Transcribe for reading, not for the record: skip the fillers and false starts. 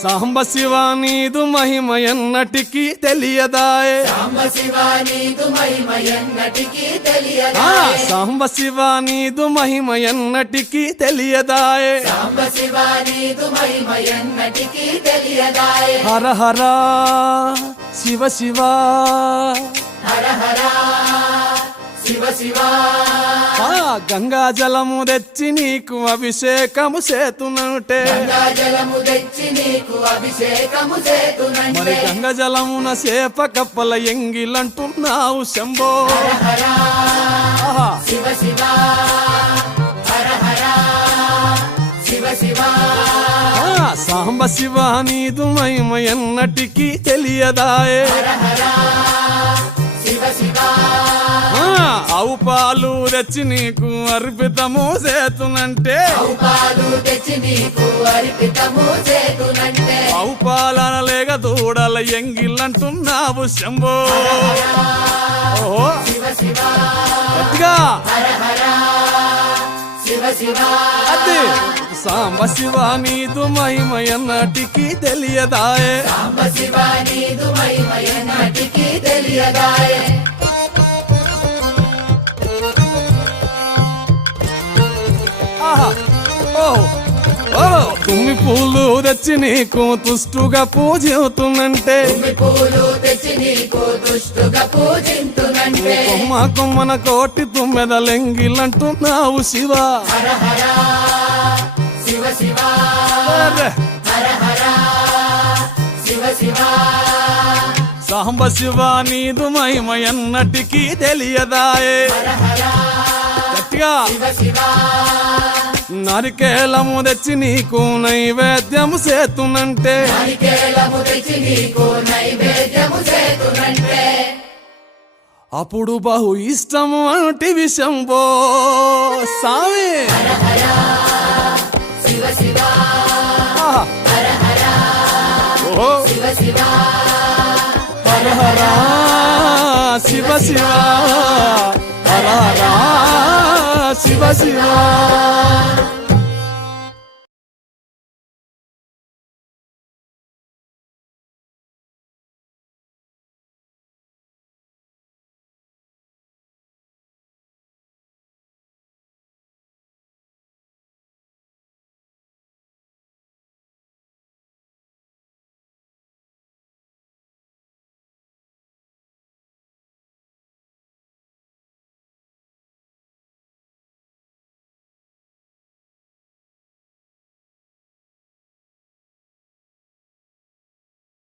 సాంబ శివ నీదు మహిమ ఎన్నటికీ తెలియదాయే సాంబ శివ నీదు మహిమ ఎన్నటికీ తెలియదాయే సాంబ శివ నీదు మహిమ ఎన్నటికీ తెలియదాయే సాంబ శివ నీదు మహిమ ఎన్నటికీ తెలియదాయే హర హర శివ శివ హర హర శివ శివ గంగా జలము తెచ్చి నీకు అభిషేకము చేతునంటే గంగా జలము తెచ్చి నీకు అభిషేకము మరి చేతునంటే గంగ జలమున చేప కప్పల ఎంగిలంటున్నావు శంభో హర ఆహా. శివ శివ హర హర శివ శివ సాంబ శివ నీదు మహిమ ఎన్నటికీ తెలియదాయే హర హర శివ శివ ఆవు పాలు తెచ్చి నీకు అర్పితము చేతునంటే ఆవు పాలు తెచ్చి నీకు అర్పితము చేతునంటే ఆవు పాలన లేక దూడల ఎంగిలంటున్నావు శంభో ఓహో శివ శివ గట్టిగా హర హర శివ శివ అది సాంబ శివ నీదు మహిమ ఎన్నటికీ తెలియదాయే సాంబ శివ నీదు మహిమ ఎన్నటికీ తెలియదాయే ఆహా ఓ ఓ తుమ్మి పూలు తెచ్చి నీకు తుష్టుగా పూజివుతున్నంటే తుమ్మి పూలు తెచ్చి నీకు దుష్టుగా పూజింతునంటే కొమ్మ కొమ్మన కోటి తుమ్మెదలెంగిలంటున్నావు శివ హర హర శివ శివ అరే. హర హర శివ శివ సాంబ శివ నీదు మహిమ ఎన్నటికీ తెలియదాయే హర హర గట్టిగా శివ శివ నరికేలము తెచ్చి నీకు నైవేద్యము చేతునంటే నారికేళము తెచ్చి నీకు నైవేద్యము చేతునంటే అప్పుడు బహు ఇష్టము అంటివి శంభో సామి హర హర శివ శివ ఆహా. హర హర ఓహో శివ శివ హర హర శివ శివ హర హర శివ శివ